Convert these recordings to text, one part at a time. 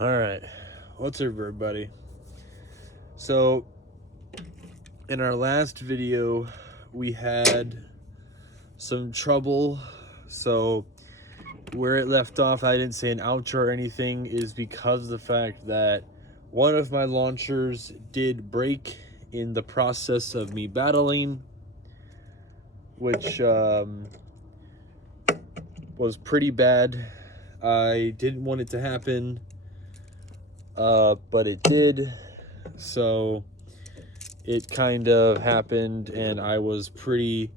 All right, what's up, everybody? So, in our last video, we had some trouble. So, where it left off, I didn't say an outro or anything, is because of the fact that one of my launchers did break in the process of me battling, which was pretty bad. I didn't want it to happen, but it did. So it kind of happened, and I was pretty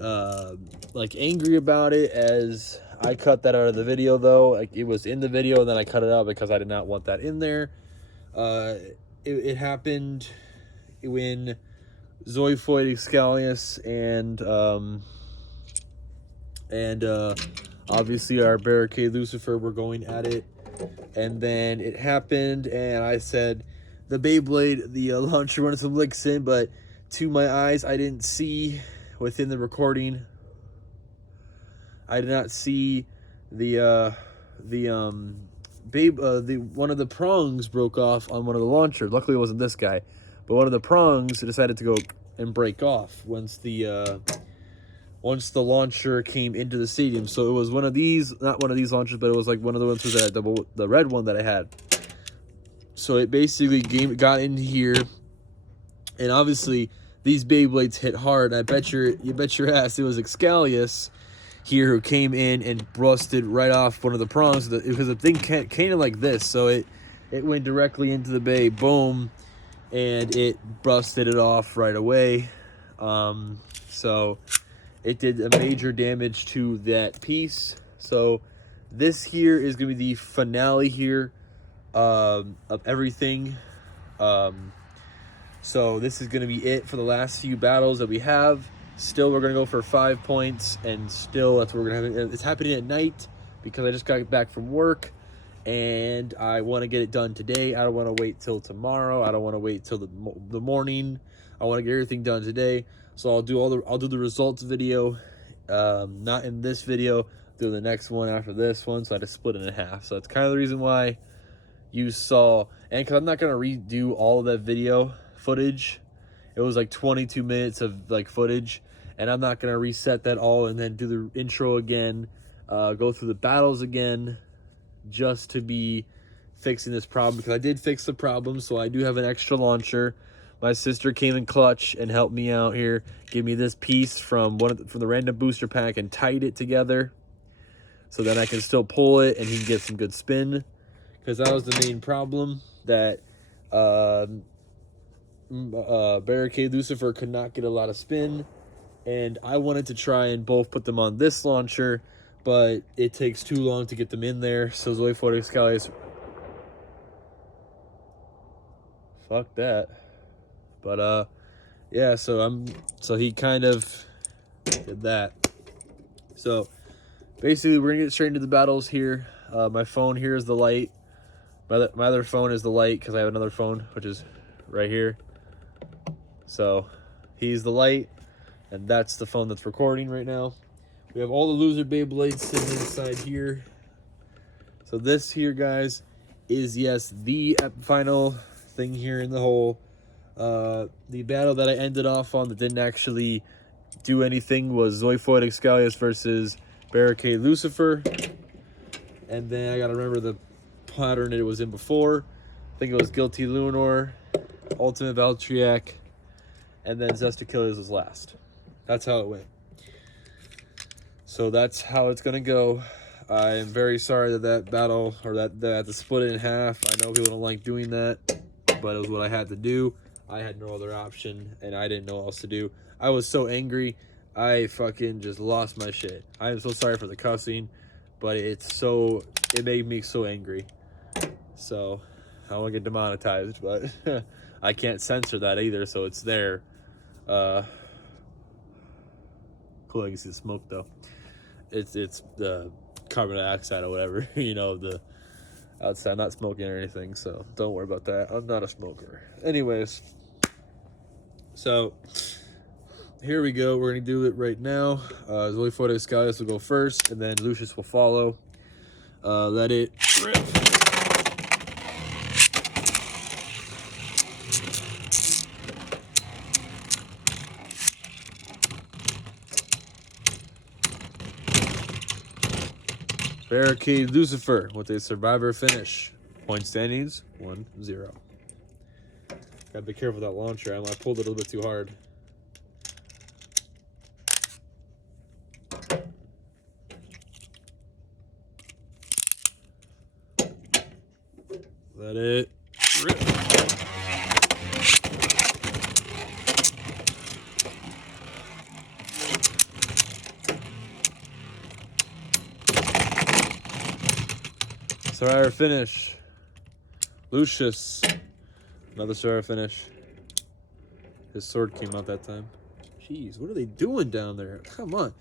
angry about it, as I cut that out of the video. Though, like, it was in the video and then I cut it out because I did not want that in there. It happened when Zoiphoid Excalius and obviously our Barricade Lucifer were going at it, and then it happened, and I said the Beyblade, the launcher, wanted some licks in, but to my eyes, I didn't see within the recording. I did not see the one of the prongs broke off on one of the launchers. Luckily, it wasn't this guy, but one of the prongs decided to go and break off once the launcher came into the stadium. So it was one of these, not one of these launchers, but it was like one of the ones that the red one that I had. So it basically got in here, and obviously these Beyblades hit hard. I bet you bet your ass it was Excalius here who came in and busted right off one of the prongs, because the thing came in like this, so it went directly into the bay, boom, and it busted it off right away. So it did a major damage to that piece. So this here is going to be the finale here of everything. So this is going to be it for the last few battles that we have. Still, we're going to go for 5 points, and still that's what we're going to have. It's happening at night because I just got back from work, and I want to get it done today. I don't want to wait till tomorrow. I don't want to wait till the morning. I want to get everything done today. So I'll do the results video, not in this video. I'll do the next one after this one. So I just split it in half. So that's kind of the reason why you saw, and because I'm not gonna redo all of that video footage. It was like 22 minutes of like footage, and I'm not gonna reset that all and then do the intro again, go through the battles again, just to be fixing this problem, because I did fix the problem. So I do have an extra launcher. My sister came in clutch and helped me out here, gave me this piece from the random booster pack and tied it together, so then I can still pull it and he can get some good spin, because that was the main problem, that Barricade Lucifer could not get a lot of spin, and I wanted to try and both put them on this launcher, but it takes too long to get them in there. So Zoiphoid Excalius, fuck that. But yeah, so he kind of did that. So basically, we're gonna get straight into the battles here. My phone here is the light. My other phone is the light, because I have another phone which is right here. So he's the light, and that's the phone that's recording right now. We have all the loser Beyblades sitting inside here. So this here, guys, is, yes, the final thing here in the hole. The battle that I ended off on that didn't actually do anything was Zoiphoid Excalius versus Barricade Lucifer. And then I gotta remember the pattern it was in before. I think it was Guilty Lunar, Ultimate Valtriac, and then Zestachilles was last. That's how it went. So that's how it's gonna go. I am very sorry that battle, or that I had to split it in half. I know people don't like doing that, but it was what I had to do. I had no other option, and I didn't know what else to do. I was so angry, I fucking just lost my shit. I am so sorry for the cussing, but it made me so angry. So I don't want to get demonetized, but I can't censor that either, so it's there. Cool, I can see the smoke though. It's the carbon dioxide or whatever, you know, the outside. I'm not smoking or anything, so don't worry about that. I'm not a smoker. Anyways, so here we go. We're gonna do it right now. Zoiphoid Excalius will go first, and then Lucius will follow. Let it rip. Barricade Lucifer with a survivor finish. Point standings 1-0. Gotta be careful with that launcher. I pulled it a little bit too hard. Let it rip. Survivor finish. Lucius. Another survivor finish. His sword came out that time. Jeez, what are they doing down there? Come on.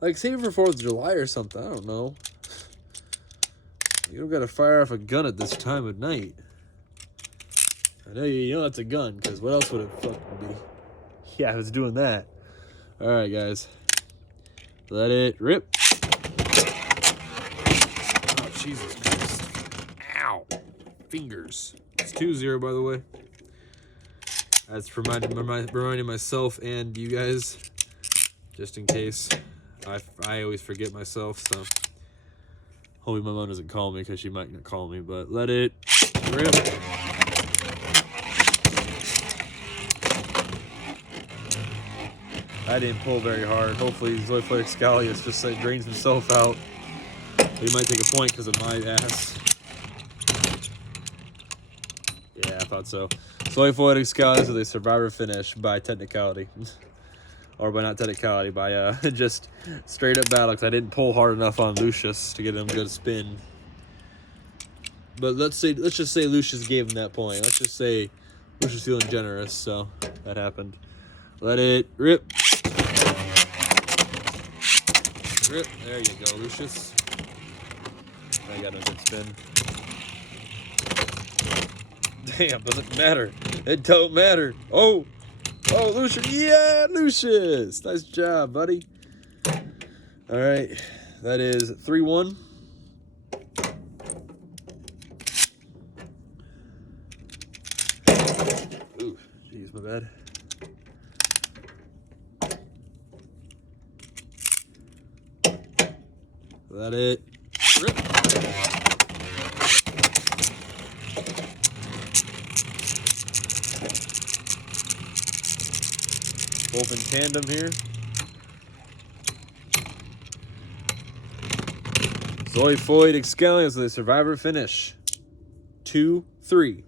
Like, save it for 4th of July or something. I don't know. You don't gotta fire off a gun at this time of night. I know you know that's a gun, because what else would it fucking be? Yeah, I was doing that. Alright, guys. Let it rip. Oh, Jesus Christ. Ow. Fingers. It's 2-0, by the way. That's reminding myself and you guys, just in case. I always forget myself, so hopefully my mom doesn't call me, because she might not call me, but let it rip. I didn't pull very hard. Hopefully Zoiflare Excalius just like drains himself out. He might take a point because of my ass. Yeah, I thought so. Zoiflare Excalius with a survivor finish by technicality. Or by not technicality, by just straight up battle, because I didn't pull hard enough on Lucius to get him a good spin. But let's just say Lucius gave him that point. Let's just say Lucius feeling generous, so that happened. Let it rip. Rip. There you go, Lucius. I got a good spin. Damn, doesn't matter. It don't matter. Oh, Lucius. Yeah, Lucius. Nice job, buddy. All right. That is 3-1. Ooh, jeez, my bad. Let it rip. Both in tandem here. Zoiflare Excalius with a survivor finish. 2-3.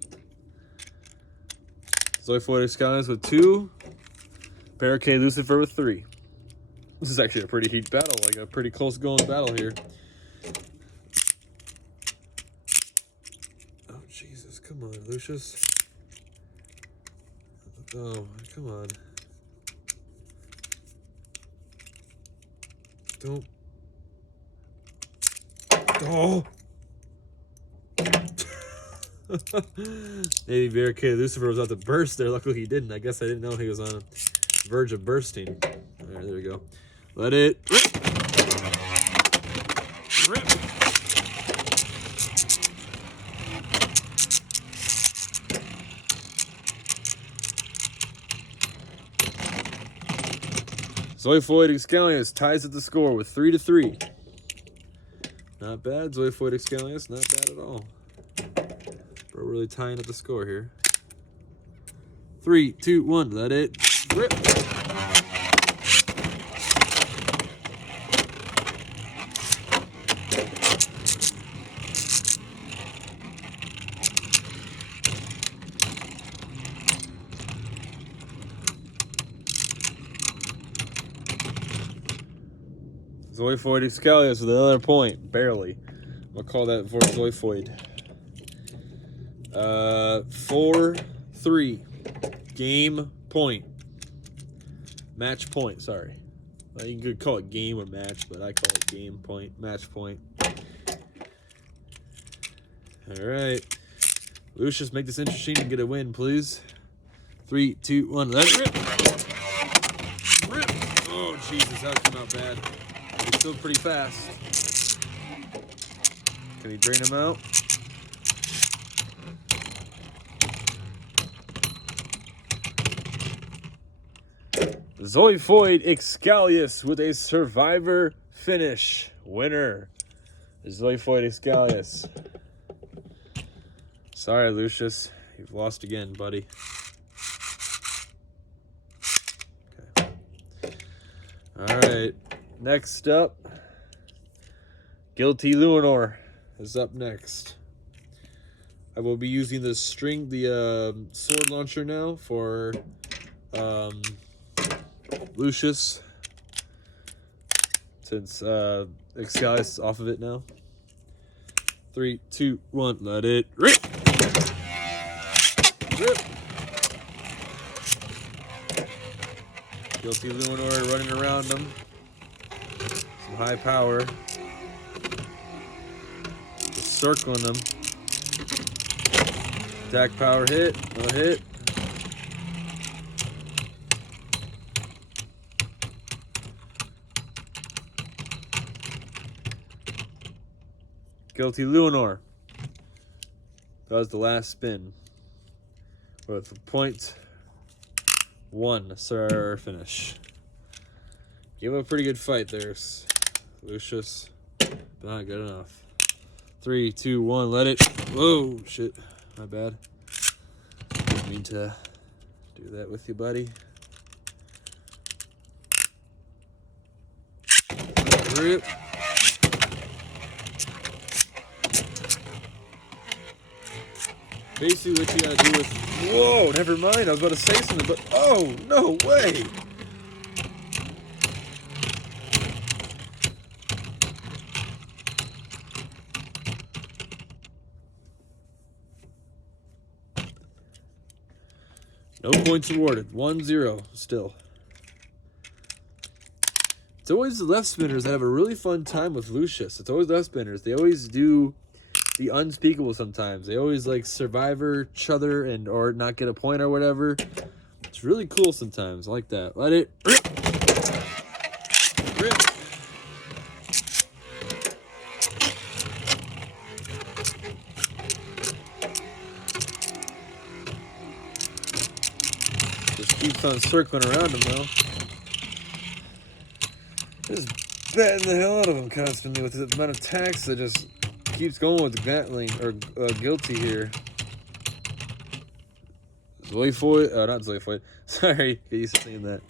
Zoiflare Excalius with 2. Barricade Lucifer with 3. This is actually a pretty heat battle, like a pretty close going battle here. Oh, Jesus. Come on, Lucius. Oh, come on. Don't. Oh! Maybe Barricade Lucifer was about to burst there. Luckily he didn't. I guess I didn't know he was on the verge of bursting. Alright, there we go. Let it rip. Rip. Zoiflare Excalius ties at the score with 3-3. Not bad, Zoiflare Excalius. Not bad at all. We're really tying up the score here. 3, 2, 1. Let it rip. Zoiflare Excalius with another point, barely. I'm gonna call that for Zoiflare. 4-3. Game point. Match point, sorry. Well, you could call it game or match, but I call it game point, match point. Alright. Lucius, make this interesting and get a win, please. 3, 2, 1. Let it rip. Rip. Oh, Jesus, that came out bad. He's still pretty fast. Can he drain him out? Zoiflare Excalius with a survivor finish. Winner, Zoiphoid Excalius. Sorry, Lucius. You've lost again, buddy. Okay. Alright. Next up, Guilty Luinor is up next. I will be using the sword launcher now for Lucius, since Excalius is off of it now. 3, 2, 1, let it rip! Rip! Guilty Luinor running around them. Some high power. Just circling them. Attack power hit, no hit. Guilty Luinor. That was the last spin. With a 0.1 sir finish. Gave him a pretty good fight there, Lucius. But not good enough. 3, 2, 1, let it. Whoa, shit. My bad. Didn't mean to do that with you, buddy. Rip. Basically what you gotta do with... Whoa, never mind. I was about to say something, but... Oh, no way! No points awarded. 1-0 still. It's always the left spinners that have a really fun time with Lucius. It's always left spinners. They always do the unspeakable sometimes. They always like survivor each other and or not get a point or whatever. It's really cool sometimes. I like that. Let it rip. Rip. Just keeps on circling around him though. Just batting the hell out of him constantly with the amount of attacks that just keeps going with Gatling or Guilty here. Zoiphoid, not Zoiphoid. Sorry, get used to saying that.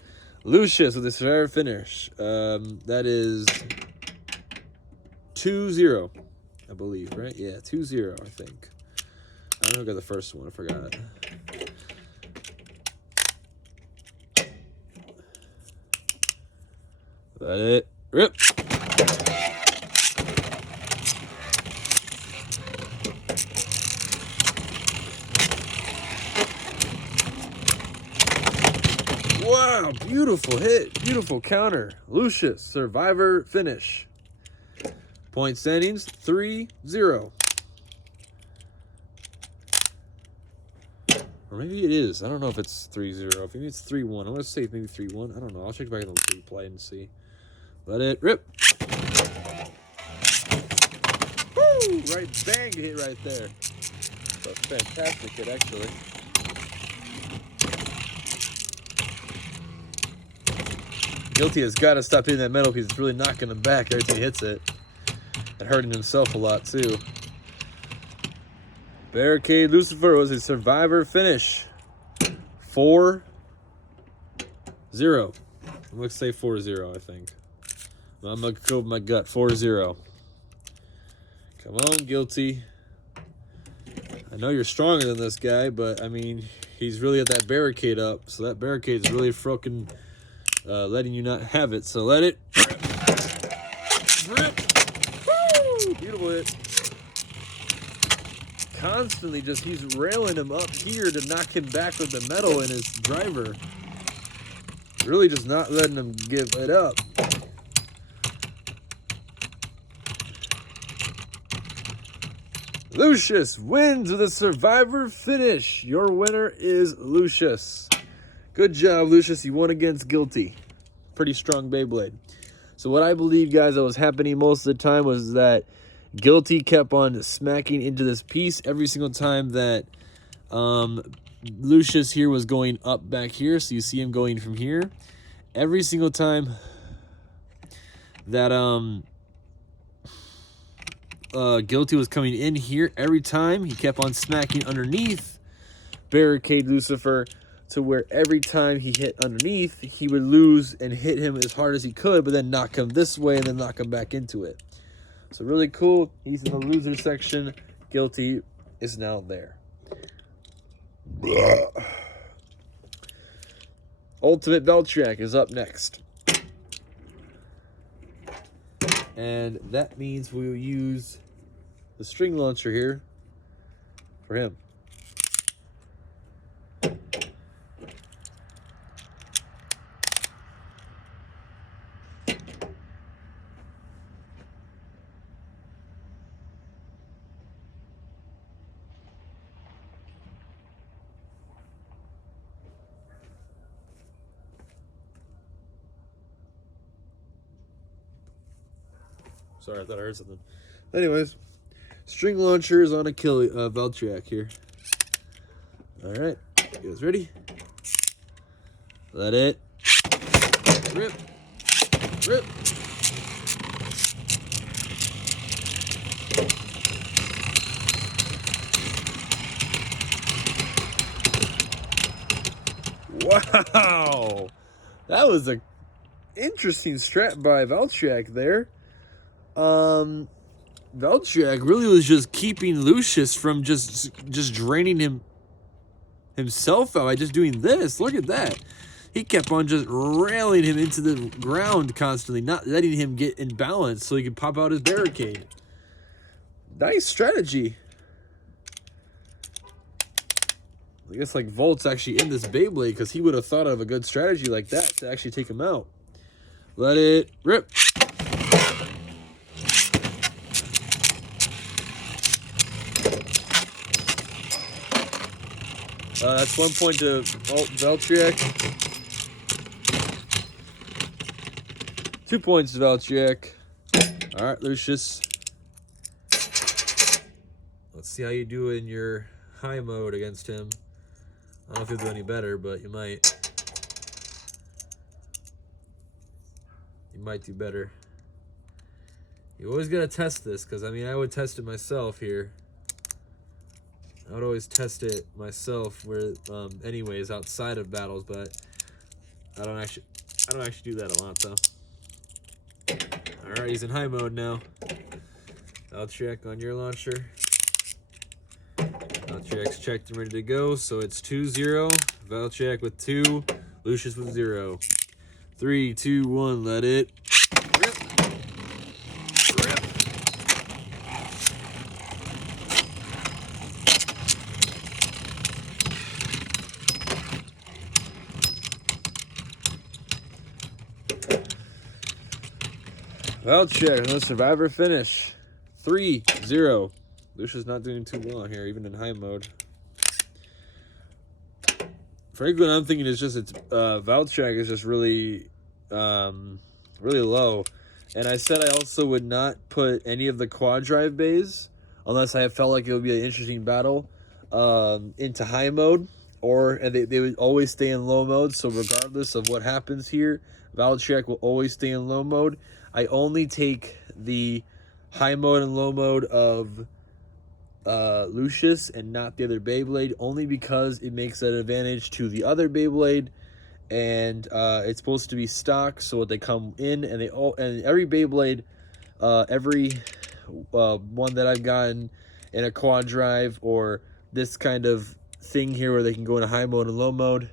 Lucius with his fair finish. That is 2-0, I believe, right? Yeah, 2-0, I think. I don't know who got the first one. I forgot. Let it rip. Wow, beautiful hit. Beautiful counter. Lucius, survivor finish. Point standings, 3-0. Or maybe it is. I don't know if it's 3-0. Maybe it's 3-1. I'm going to say maybe 3-1. I don't know. I'll check back on the replay and see. Let it rip. Woo! Right bang hit right there. That's a fantastic hit, actually. Guilty has got to stop hitting that metal because it's really knocking him back every time he hits it. And hurting himself a lot, too. Barricade Lucifer was a survivor finish. 4-0. I'm going to say 4-0, I think. I'm going to go with my gut. 4-0. Come on, Guilty. I know you're stronger than this guy, but, I mean, he's really at that barricade up. So that barricade's really fucking letting you not have it. So let it rip. Rip. Woo! Beautiful hit. Constantly just, he's railing him up here to knock him back with the metal in his driver. Really just not letting him give it up. Lucius wins with a survivor finish. Your winner is Lucius. Good job, Lucius. You won against Guilty. Pretty strong Beyblade. So what I believe, guys, that was happening most of the time was that Guilty kept on smacking into this piece every single time that Lucius here was going up back here. So you see him going from here. Every single time that Guilty was coming in here every time. He kept on smacking underneath Barricade Lucifer to where every time he hit underneath, he would lose and hit him as hard as he could, but then knock him this way and then knock him back into it. So really cool. He's in the loser section. Guilty is now there. Ultimate Valtryek is up next. And that means we will use the string launcher here for him. Sorry, I thought I heard something. Anyways, string launcher is on Valtryek here. All right, you guys ready? Let it rip, rip. Wow, that was a interesting strat by Valtryek there. Valtryek really was just keeping Lucius from just draining himself out by just doing this. Look at that. He kept on just railing him into the ground constantly, not letting him get in balance so he could pop out his barricade. Nice strategy. I guess like Volt's actually in this Beyblade because he would have thought of a good strategy like that to actually take him out. Let it rip. That's 1 point to Valtryek. 2 points to Valtryek. All right, Lucius. Let's see how you do in your high mode against him. I don't know if you'll do any better, but you might. You might do better. You always gotta test this, because I mean, I would test it myself here. I would always test it myself, where, anyways, outside of battles, but I don't actually do that a lot, though. All right, he's in high mode now. Valtryek on your launcher. Valtryek's checked and ready to go, so it's 2-0. Valtryek with 2, Lucius with 0. 3, 2, 1, let it rip. Rip. Valtryek, another survivor finish. 3-0. Lucius not doing too well here, even in high mode. Frankly, what I'm thinking is just Valtryek is just really low. And I said I also would not put any of the quad drive bays unless I felt like it would be an interesting battle into high mode, and they would always stay in low mode. So regardless of what happens here, Valtryek will always stay in low mode. I only take the high mode and low mode of Lucius and not the other Beyblade, only because it makes an advantage to the other Beyblade, and it's supposed to be stock, so they come in and every Beyblade, every one that I've gotten in a quad drive or this kind of thing here where they can go into high mode and low mode,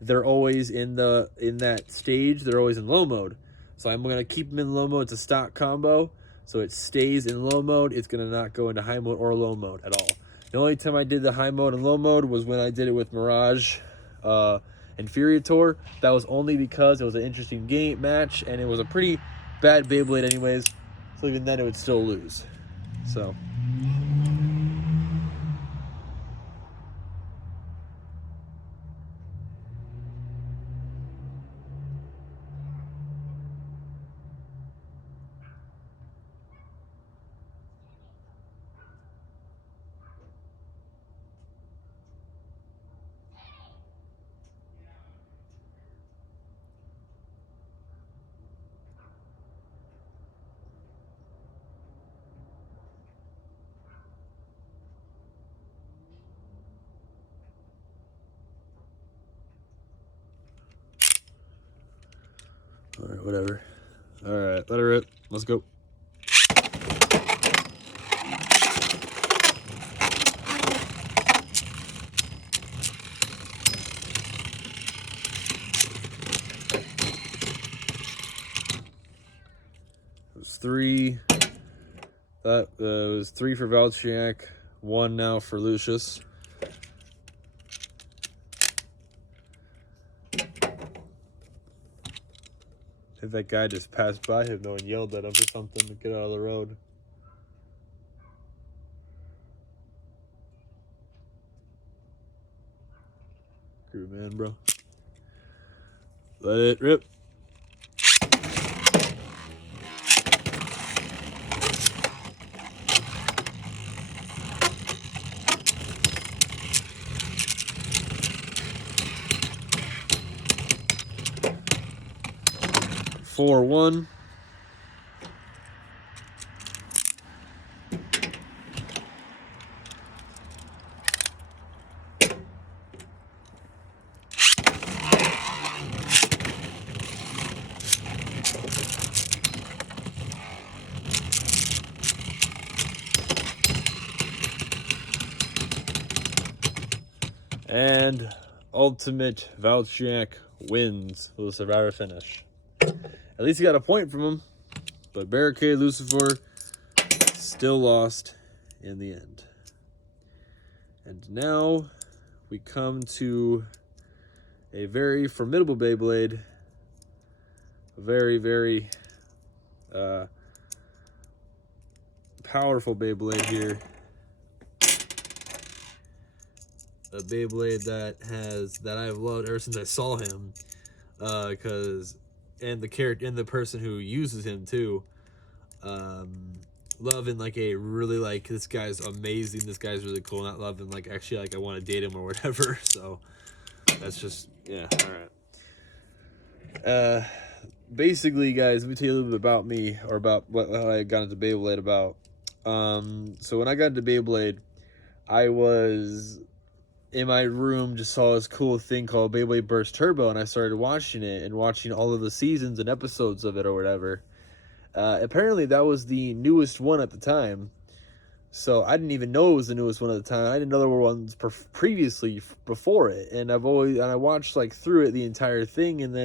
they're always in that stage. They're always in low mode, so I'm gonna keep them in low mode. It's a stock combo. So it stays in low mode. It's going to not go into high mode or low mode at all. The only time I did the high mode and low mode was when I did it with Mirage and Furiator. That was only because it was an interesting match, and it was a pretty bad Beyblade anyways. So even then, it would still lose. So... whatever. All right, let her rip. Let's go. It was 3. That was 3 for Valchiak, 1 now for Lucius. I think that guy just passed by him though and yelled at him for something to get out of the road. Screw man, bro. Let it rip. Four, 1. And Ultimate Valchiak wins with a survivor finish. At least he got a point from him. But Barricade Lucifer still lost in the end. And now we come to a very formidable Beyblade. A very, very powerful Beyblade here. A Beyblade that I've loved ever since I saw him, and the character and the person who uses him too, loving like a really like this guy's amazing, this guy's really cool, not loving like actually like I want to date him or whatever. So that's just yeah, all right. Basically, guys, let me tell you a little bit about me or about how I got into Beyblade about. So when I got into Beyblade, I was in my room, just saw this cool thing called Beyblade Burst Turbo, and I started watching it and watching all of the seasons and episodes of it or whatever. Apparently that was the newest one at the time, so I didn't even know it was the newest one at the time. I didn't know there were ones previously before it, and I watched like through it the entire thing, and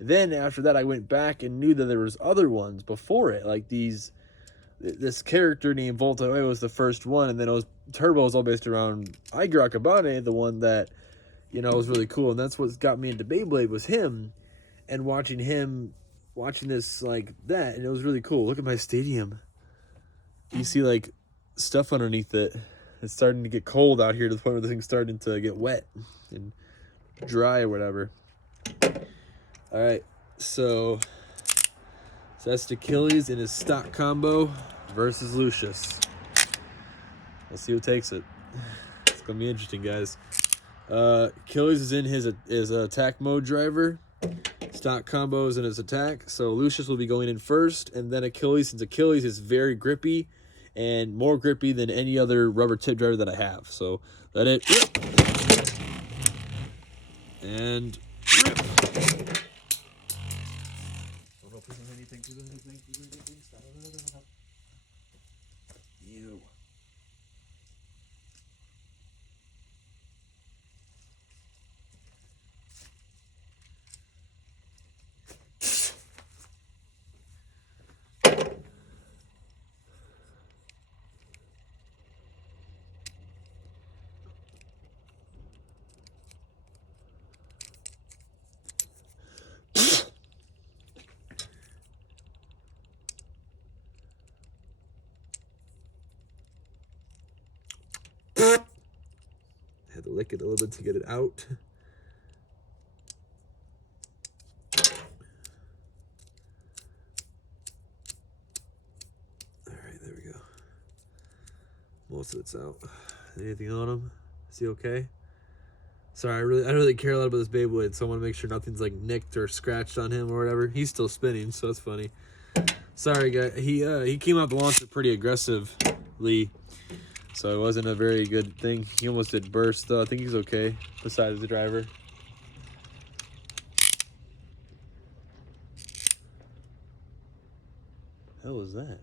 then after that I went back and knew that there was other ones before it, like this character named Volta was the first one, and then it was Turbo was all based around Iger Akabane, the one that, you know, was really cool. And that's what got me into Beyblade was him, and watching this like that, and it was really cool. Look at my stadium. You see like stuff underneath it. It's starting to get cold out here to the point where the thing's starting to get wet and dry or whatever. All right, so that's Achilles in his stock combo versus Lucius. Let's see who takes it. It's gonna be interesting, guys. Achilles is in his attack mode driver. Stock combo is in his attack. So Lucius will be going in first, and then Achilles, since Achilles is very grippy and more grippy than any other rubber tip driver that I have. So let it rip. And rip. You. Had to lick it a little bit to get it out. All right, there we go. Most of it's out. Anything on him? Is he okay? Sorry, I don't really care a lot about this Beyblade, so I want to make sure nothing's like nicked or scratched on him or whatever. He's still spinning, so it's funny. Sorry, guys. He came out the launcher pretty aggressively, so it wasn't a very good thing. He almost did burst, though. I think he's okay, besides the driver. hell was that?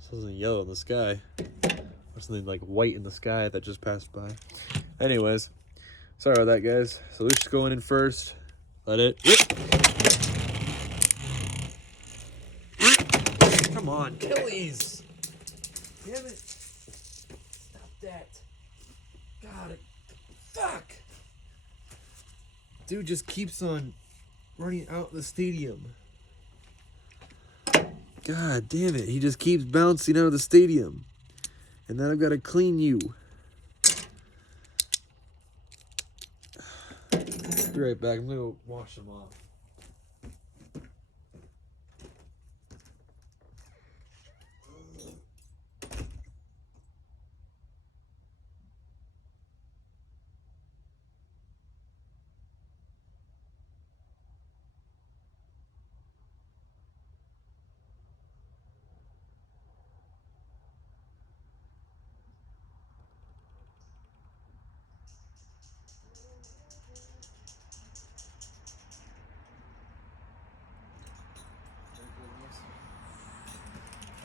Something yellow in the sky. Or something like white in the sky that just passed by. Anyways, sorry about that, guys. So Lucius going in first. Let it rip. Come on, Achilles. Damn it. Stop that. God, fuck. Dude just keeps on running out the stadium. God damn it. He just keeps bouncing out of the stadium. And then I've got to clean you. Be right back. I'm going to go wash them off.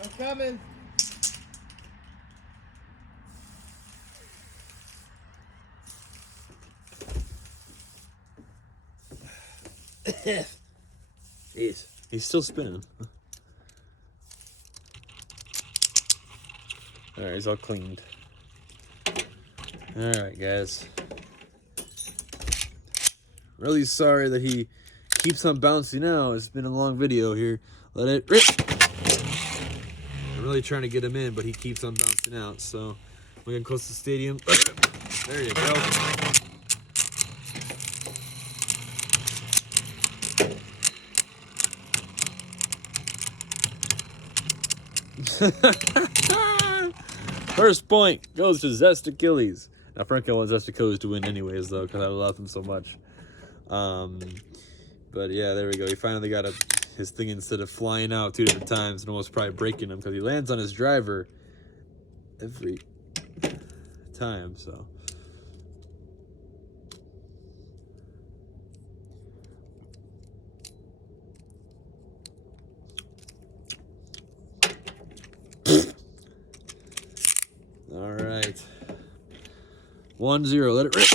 I'm coming. Jeez. He's still spinning. Alright, he's all cleaned. Alright, guys. Really sorry that he keeps on bouncing out. It's been a long video here. Let it rip. I'm really trying to get him in, but he keeps on bouncing out. So we're getting close to the stadium. There you go. First point goes to Zest Achilles. Now, frankly, I want Zest Achilles to win anyways, though, because I love him so much. But yeah, there we go. He finally got his thing instead of flying out 2 different times and almost probably breaking him because he lands on his driver every time. So. All right. 1-0. Let it rip.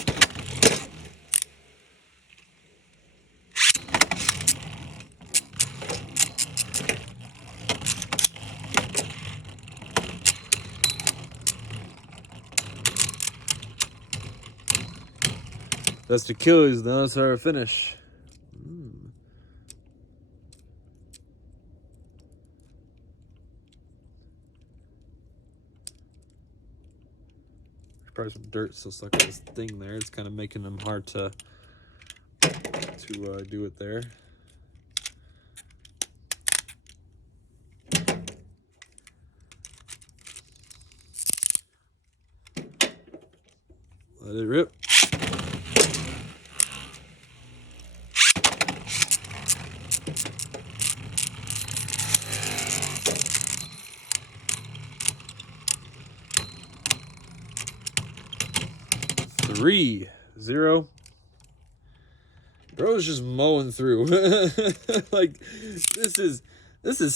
That's Achilles. Now that's our finish. Probably some dirt still stuck on this thing there. It's kind of making them hard to do it there. Let it rip. Three, 0. Bro's just mowing through. Like, this is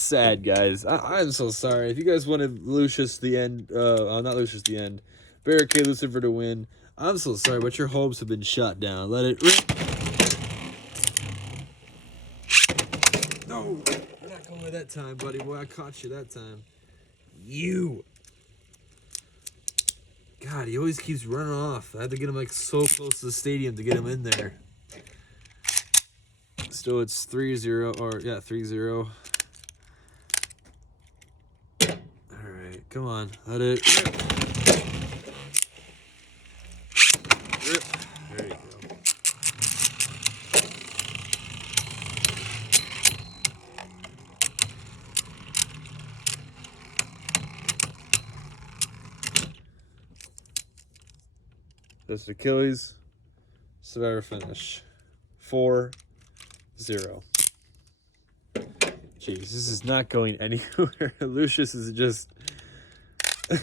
sad, guys. I'm so sorry. If you guys wanted Lucius the end, not Lucius the end, Barricade Lucifer to win, I'm so sorry, but your hopes have been shot down. Let it rip. No, you're not going that time, buddy. Boy, I caught you that time. You. God, he always keeps running off. I had to get him like so close to the stadium to get him in there. Still, it's 3-0, or yeah, 3-0. All right, come on, let it rip. Rip. There you go. That's Achilles. Survivor finish. 4-0. Jeez, this is not going anywhere. Lucius is just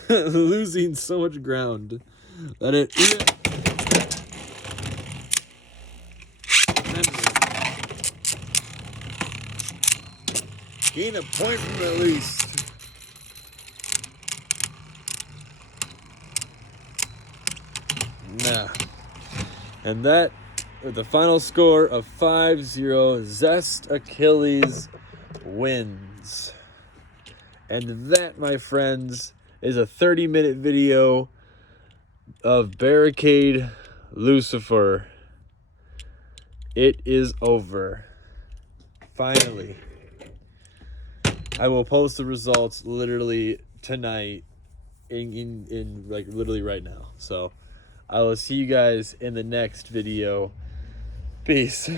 losing so much ground. Let it. Gain a point from the least. Nah. And that, with the final score of 5-0, Zest Achilles wins. And that, my friends, is a 30-minute video of Barricade Lucifer. It is over. Finally. I will post the results literally tonight in like literally right now. So I will see you guys in the next video. Peace.